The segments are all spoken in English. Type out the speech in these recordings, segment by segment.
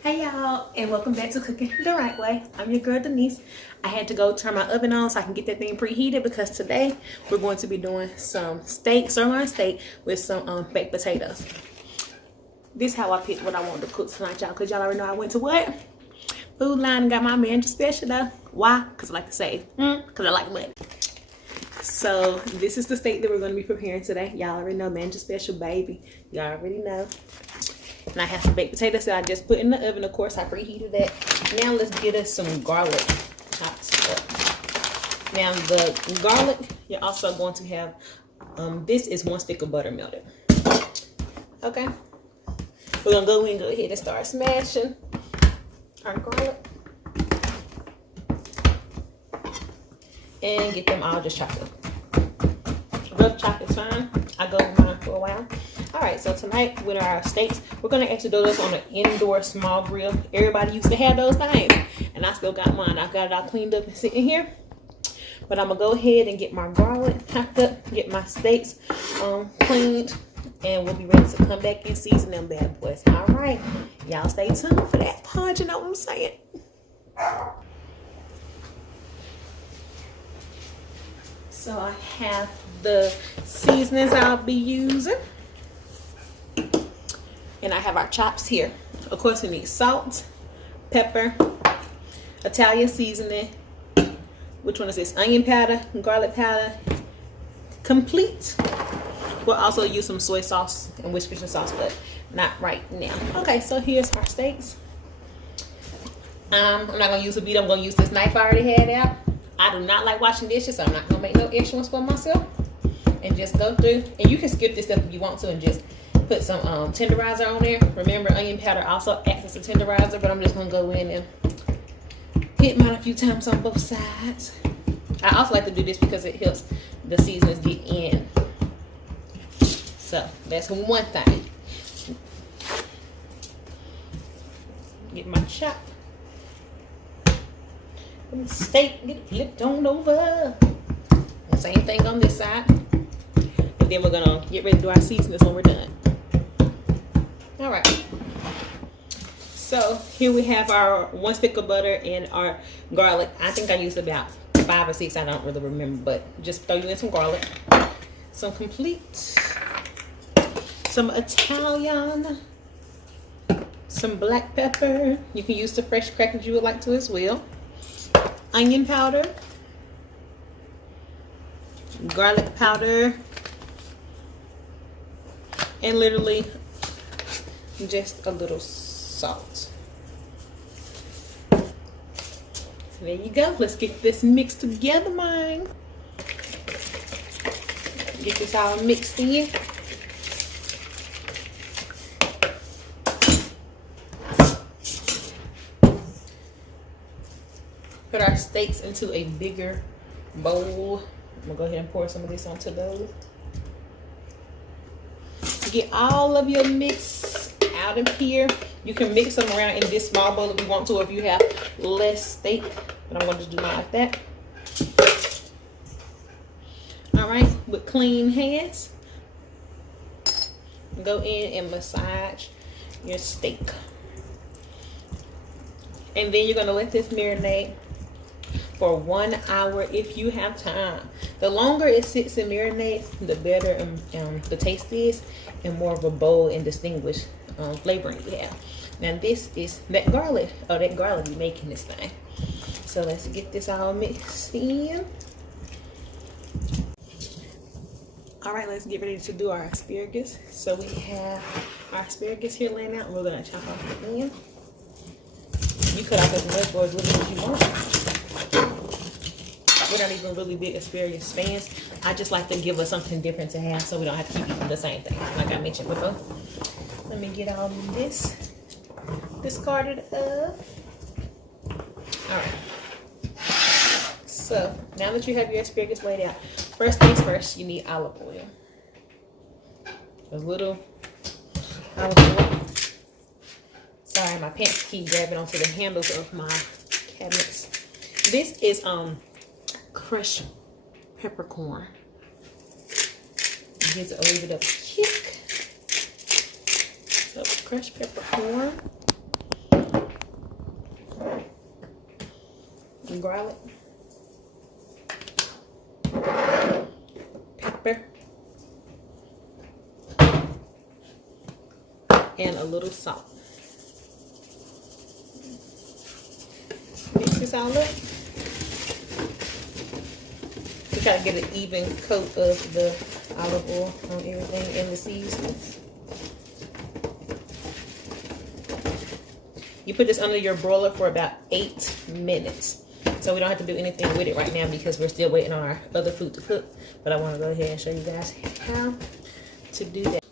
Hey y'all, and welcome back to Cooking the Right Way. I'm your girl Denise. I had to go turn my oven on so I can get that thing preheated because today we're going to be doing some steak, sirloin steak with some baked potatoes. This is how I picked what I wanted to cook tonight, y'all, because y'all already know I went to what? Food Line and got my manager special though. Why? Because I like to save. Because I like money. So this is the steak that we're going to be preparing today. Y'all already know manager special, baby. Y'all already know. And I have some baked potatoes that I just put in the oven. Of course, I preheated that. Now let's get us some garlic chopped up. Now the garlic, you're also going to have, this is 1 stick of butter melted. Okay. We're going to go ahead and start smashing our garlic. And get them all just chopped up. Rough chop is fine. I go with mine for a while. Alright, so tonight with our steaks, we're going to actually do this on an indoor small grill. Everybody used to have those things. And I still got mine. I've got it all cleaned up and sitting here. But I'm going to go ahead and get my garlic chopped up. Get my steaks cleaned. And we'll be ready to come back and season them bad boys. Alright, y'all stay tuned for that punch. You know what I'm saying? So I have the seasonings I'll be using. And I have our chops here. Of course, we need salt, pepper, Italian seasoning. Which one is this? Onion powder, garlic powder. Complete. We'll also use some soy sauce and Worcestershire sauce, but not right now. Okay, so here's our steaks. I'm not going to use a beat. I'm going to use this knife I already had out. I do not like washing dishes, so I'm not going to make no extra ones for myself. And just go through. And you can skip this stuff if you want to and just put some tenderizer on there. Remember, onion powder also acts as a tenderizer, but I'm just going to go in and hit mine a few times on both sides. I also like to do this because it helps the seasonings get in. So, that's one thing. Get my chop. Steak, get it flipped on over. Same thing on this side. And then we're gonna get ready to do our seasonings when we're done. Alright. So here we have our 1 stick of butter and our garlic. I think I used about 5 or 6, I don't really remember, but just throw you in some garlic. Some complete. Some Italian. Some black pepper. You can use the fresh crackers you would like to as well. Onion powder, garlic powder, and literally just a little salt. There you go. Let's get this mixed together, man. Get this all mixed in. Put our steaks into a bigger bowl. I'm gonna go ahead and pour some of this onto those. Get all of your mix out of here. You can mix them around in this small bowl if you want to, or if you have less steak. But I'm going to do mine like that. All right, with clean hands, go in and massage your steak. And then you're gonna let this marinate for 1 hour if you have time. The longer it sits and marinates, the better the taste is and more of a bold and distinguished flavoring you have. Now this is that garlic, you making this thing. So let's get this all mixed in. All right, let's get ready to do our asparagus. So we have our asparagus here laying out. We're gonna chop off the end. You cut off as much or as little as you want. We're not even really big asparagus fans. I just like to give us something different to have so we don't have to keep eating the same thing, like I mentioned before. Let me get all of this discarded up. Alright. So, now that you have your asparagus laid out, first things first, you need olive oil. A little olive oil. Sorry, my pants keep grabbing onto the handles of my cabinets. This is crushed peppercorn. Gives it a little bit of a kick. So crushed peppercorn. garlic, pepper, and a little salt. Mix this all up. We try to get an even coat of the olive oil on everything and the seasonings. You put this under your broiler for about 8 minutes. So we don't have to do anything with it right now because we're still waiting on our other food to cook. But I want to go ahead and show you guys how to do that.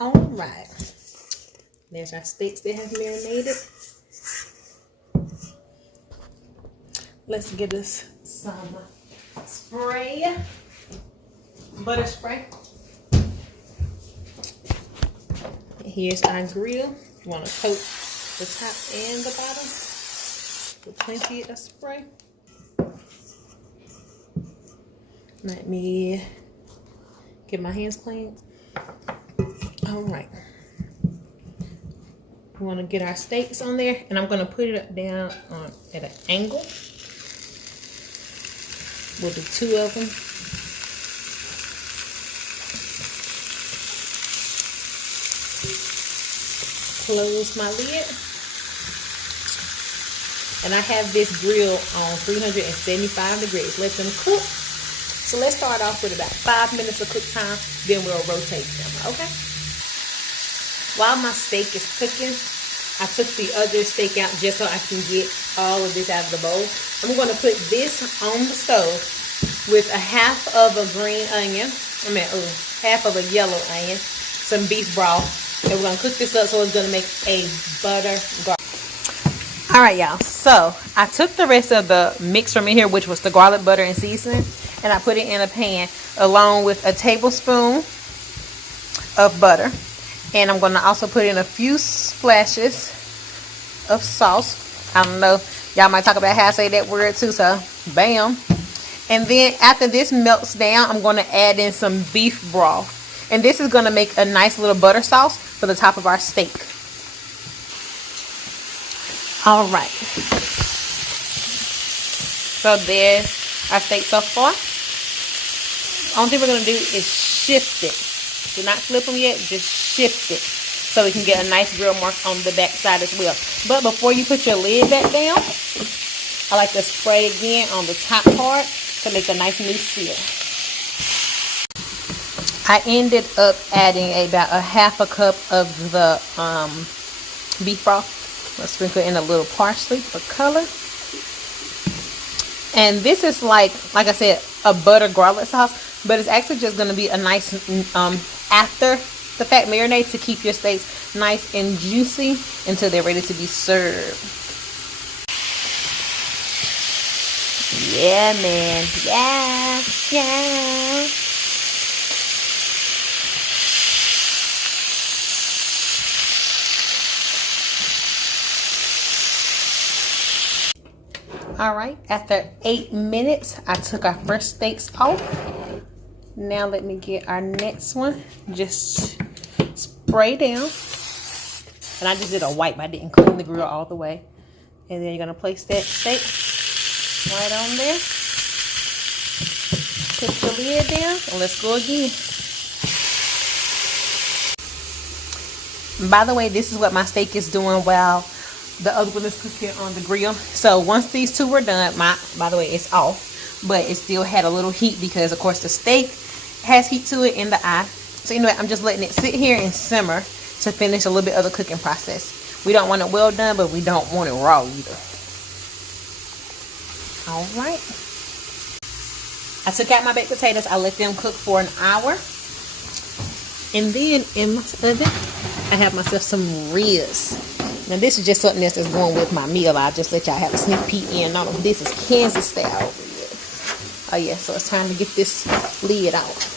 All right. There's our steaks that have marinated. Let's get us some spray, butter spray. Here's our grill. You want to coat the top and the bottom with plenty of spray. Let me get my hands clean. All right. We want to get our steaks on there, and I'm going to put it down at an angle with the two of them. Close my lid. And I have this grill on 375 degrees. Let them cook. So let's start off with about 5 minutes of cook time. Then we'll rotate them, okay? While my steak is cooking, I took the other steak out just so I can get all of this out of the bowl. I'm going to put this on the stove with a half of a green onion. Half of a yellow onion. Some beef broth. And we're going to cook this up so it's going to make a butter garlic. Alright, y'all. So, I took the rest of the mix from in here, which was the garlic, butter, and seasoning, and I put it in a pan along with a tablespoon of butter. And I'm going to also put in a few splashes of sauce. I don't know. Y'all might talk about how I say that word too, so bam. And then after this melts down, I'm going to add in some beef broth. And this is going to make a nice little butter sauce for the top of our steak. All right. So there's our steak so far. Only thing we're going to do is shift it. Do not flip them yet. Just shift it so we can get a nice grill mark on the back side as well. But before you put your lid back down, I like to spray again on the top part to make a nice new seal. I ended up adding about a half a cup of the beef broth. Let's sprinkle in a little parsley for color. And this is like I said, a butter garlic sauce, but it's actually just going to be a nice after the fact marinade to keep your steaks nice and juicy until they're ready to be served. Yeah, man. Yeah. Alright, after 8 minutes, I took our first steaks off. Now let me get our next one. Just spray down. And I just did a wipe. I didn't clean the grill all the way. And then you're going to place that steak right on there. Put your lid down and let's go again. By the way, this is what my steak is doing while the other one is cooking on the grill. So once these two were done, by the way, it's off, but it still had a little heat because of course the steak has heat to it in the eye. So anyway, I'm just letting it sit here and simmer to finish a little bit of the cooking process. We don't want it well done, but we don't want it raw either. All right. I took out my baked potatoes. I let them cook for an hour. And then in my oven, I have myself some ribs. Now this is just something else that's going with my meal. I'll just let y'all have a sneak peek in on them. This is Kansas style rib. Oh yeah, so it's time to get this lid out.